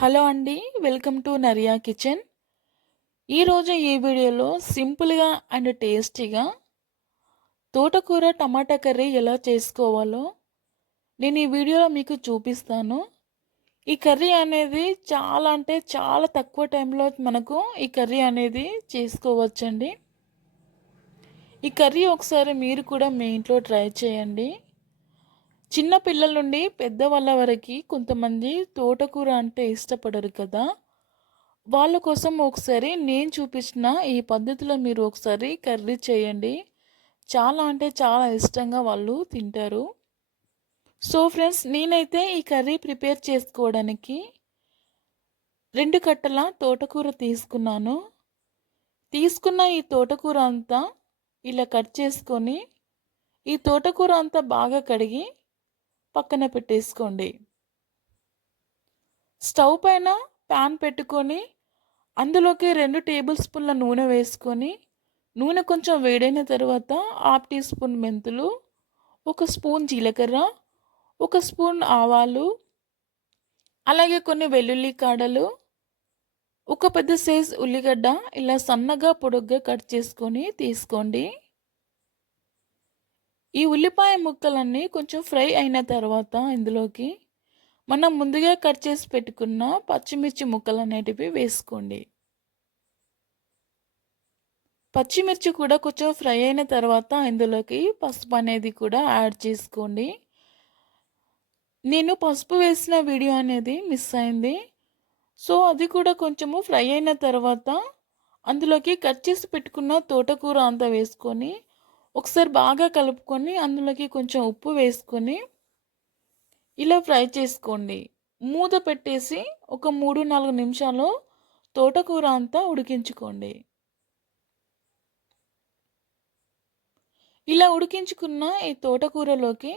Hello అండి welcome to నరియా kitchen. ఈరోజు ఈ వీడియోలో సింపుల్గా అండ్ టేస్టీగా తోటకూర టమాటా కర్రీ ఎలా చేసుకోవాలో నేను ఈ వీడియోలో మీకు చూపిస్తాను. ఈ కర్రీ అనేది చాలా అంటే చాలా తక్కువ టైంలో మనకు ఈ కర్రీ అనేది చేసుకోవచ్చండి. ఈ కర్రీ ఒకసారి మీరు కూడా మీ ఇంట్లో ట్రై చేయండి. చిన్న పిల్లల నుండి పెద్దవాళ్ళ వరకు కొంతమంది తోటకూర అంటే ఇష్టపడరు కదా. వాళ్ళ కోసం ఒకసారి నేను చూపించిన ఈ పద్ధతిలో మీరు ఒకసారి కర్రీ చేయండి. చాలా అంటే చాలా ఇష్టంగా వాళ్ళు తింటారు. సో ఫ్రెండ్స్ నేనైతే ఈ కర్రీ ప్రిపేర్ చేసుకోవడానికి రెండు కట్టల తోటకూర తీసుకున్నాను. తీసుకున్న ఈ తోటకూర అంతా ఇలా కట్ చేసుకొని ఈ తోటకూర అంతా బాగా కడిగి పక్కన పెట్టేసుకోండి. స్టవ్ పైన ప్యాన్ పెట్టుకొని అందులోకి రెండు టేబుల్ స్పూన్ల నూనె వేసుకొని నూనె కొంచెం వేడైన తర్వాత హాఫ్ టీ స్పూన్ మెంతులు ఒక స్పూన్ జీలకర్ర ఒక స్పూన్ ఆవాలు అలాగే కొన్ని వెల్లుల్లి కాడలు ఒక పెద్ద సైజ్ ఉల్లిగడ్డ ఇలా సన్నగా పొడుగ్గా కట్ చేసుకొని తీసుకోండి. ఈ ఉల్లిపాయ ముక్కలన్నీ కొంచెం ఫ్రై అయిన తర్వాత ఇందులోకి మనం ముందుగా కట్ చేసి పెట్టుకున్న పచ్చిమిర్చి ముక్కలు అనేటివి వేసుకోండి. పచ్చిమిర్చి కూడా కొంచెం ఫ్రై అయిన తర్వాత ఇందులోకి పసుపు అనేది కూడా యాడ్ చేసుకోండి. నేను పసుపు వేసిన వీడియో అనేది మిస్ అయింది. సో అది కూడా కొంచెము ఫ్రై అయిన తర్వాత అందులోకి కట్ చేసి పెట్టుకున్న తోటకూర అంతా వేసుకొని ఒకసారి బాగా కలుపుకొని అందులోకి కొంచెం ఉప్పు వేసుకొని ఇలా ఫ్రై చేసుకోండి. మూత పెట్టేసి ఒక మూడు నాలుగు నిమిషాలు తోటకూర అంతా ఉడికించుకోండి. ఇలా ఉడికించుకున్న ఈ తోటకూరలోకి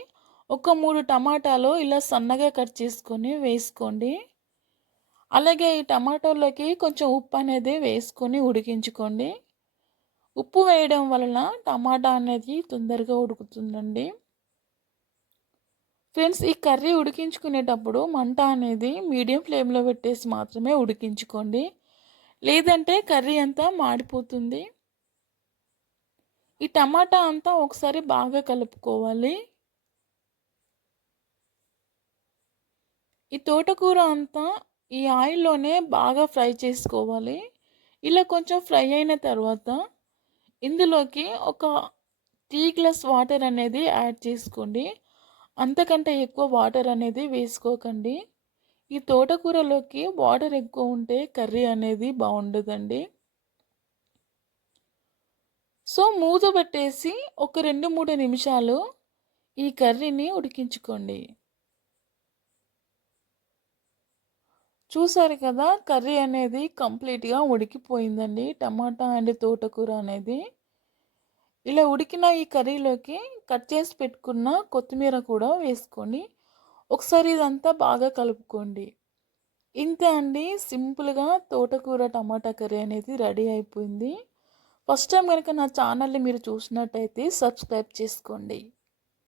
ఒక మూడు టమాటాలు ఇలా సన్నగా కట్ చేసుకొని వేసుకోండి. అలాగే ఈ టమాటోలోకి కొంచెం ఉప్పు అనేది వేసుకొని ఉడికించుకోండి. ఉప్పు వేయడం వలన టమాటా అనేది తొందరగా ఉడుకుతుందండి. ఫ్రెండ్స్ ఈ కర్రీ ఉడికించుకునేటప్పుడు మంట అనేది మీడియం ఫ్లేమ్లో పెట్టేసి మాత్రమే ఉడికించుకోండి. లేదంటే కర్రీ అంతా మాడిపోతుంది. ఈ టమాటా అంతా ఒకసారి బాగా కలుపుకోవాలి. ఈ తోటకూర అంతా ఈ ఆయిల్లోనే బాగా ఫ్రై చేసుకోవాలి. ఇలా కొంచెం ఫ్రై అయిన తర్వాత ఇందులోకి ఒక టీ గ్లాస్ వాటర్ అనేది యాడ్ చేసుకోండి. అంతకంటే ఎక్కువ వాటర్ అనేది వేసుకోకండి. ఈ తోటకూరలోకి వాటర్ ఎక్కువ ఉంటే కర్రీ అనేది బాగుండదండి. సో మూత పెట్టేసి ఒక రెండు మూడు నిమిషాలు ఈ కర్రీని ఉడికించుకోండి. చూసారు కదా కర్రీ అనేది కంప్లీట్గా ఉడికిపోయిందండి. టమాటా అండ్ తోటకూర అనేది. ఇలా ఉడికిన ఈ కర్రీలోకి కట్ చేసి పెట్టుకున్న కొత్తిమీర కూడా వేసుకొని ఒకసారి ఇదంతా బాగా కలుపుకోండి. ఇంతే అండి. సింపుల్గా తోటకూర టమాటా కర్రీ అనేది రెడీ అయిపోయింది. ఫస్ట్ టైం కనుక నా ఛానల్ని మీరు చూసినట్టయితే సబ్స్క్రైబ్ చేసుకోండి.